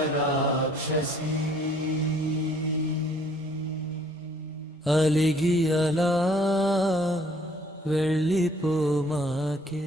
ശശിനാന്തലരാക്ഷസി അലികിയല വെള്ളിപ്പോമാക്കേ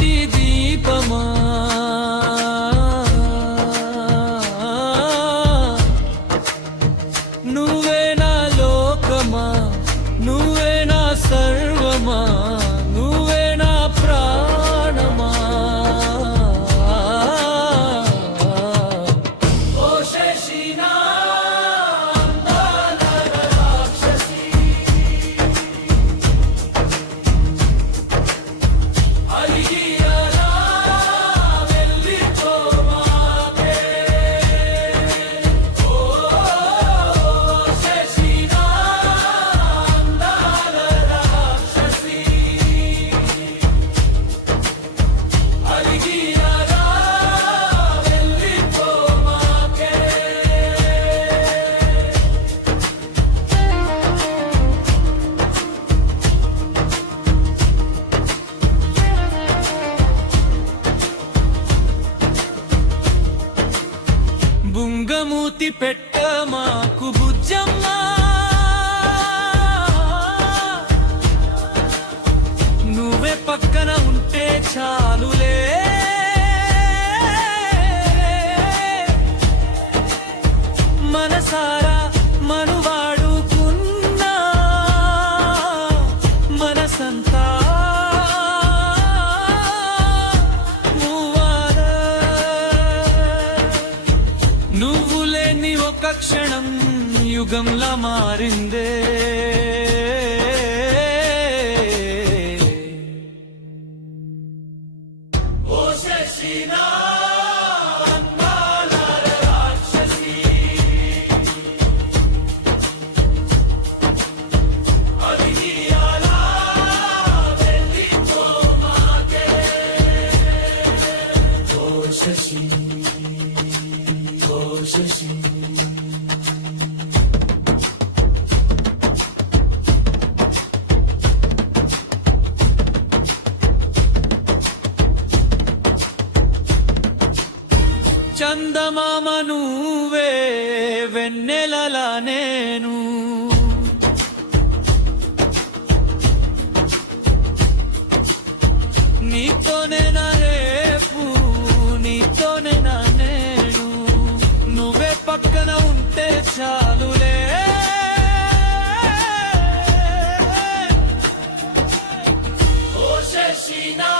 బుంగమూతి పెట్ట మాకు బుజ్జమ్మా. తక్షణం యుగంలా మారిందే Shashim, oh Shashim. చందమామను వే వెన్నెలలా నేను. నీతోనే నా రేపు నీతోనే నా నేను నువ్వే పక్కన ఉంటే చాలులే. ఓ శశినా